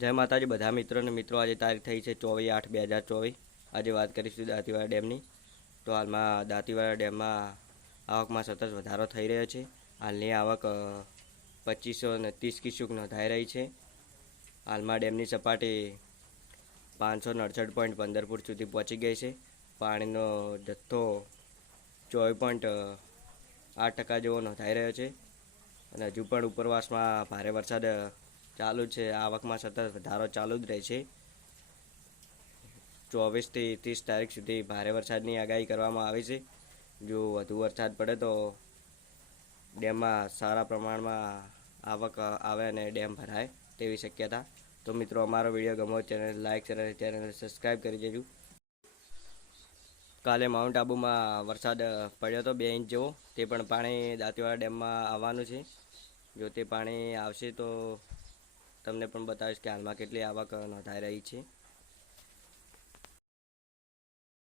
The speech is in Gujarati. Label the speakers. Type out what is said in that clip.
Speaker 1: જય માતાજી બધા મિત્રોને મિત્રો, આજે તારીખ થઈ છે ચોવીસ આઠ બે હજાર ચોવીસ. આજે વાત કરીશું દાંતીવાડા ડેમની. તો હાલમાં દાંતીવાડા ડેમમાં આવકમાં સતત વધારો થઈ રહ્યો છે. હાલની આવક પચીસો ને ત્રીસ ક્યુસેક નોંધાઈ રહી છે. હાલમાં ડેમની સપાટી પાંચસો અડસઠ પોઈન્ટ પંદર ફૂટ સુધી પહોંચી ગઈ છે. પાણીનો જથ્થો ચોવીસ પોઈન્ટ આઠ ટકા જેવો નોંધાઈ રહ્યો છે. અને હજુ પણ ઉપરવાસમાં ભારે વરસાદ ચાલુ છે. આવકમાં સતત વધારો ચાલુ જ રહે છે. ચોવીસથી ત્રીસ તારીખ સુધી ભારે વરસાદની આગાહી કરવામાં આવી છે. જો વધુ વરસાદ પડે તો ડેમમાં સારા પ્રમાણમાં આવક આવે અને ડેમ ભરાય તેવી શક્યતા. તો મિત્રો, અમારો વીડિયો ગમો channel like channel channel subscribe કરી દેજો. કાલે માઉન્ટ આબુમાં વરસાદ પડ્યો હતો બે ઇંચ જેવો. તે પણ પાણી દાંતીવાડા ડેમમાં આવવાનું છે. જો તે પાણી આવશે તો તમને પણ બતાવીશ કે હાલમાં કેટલી આવક નોંધાઈ રહી છે.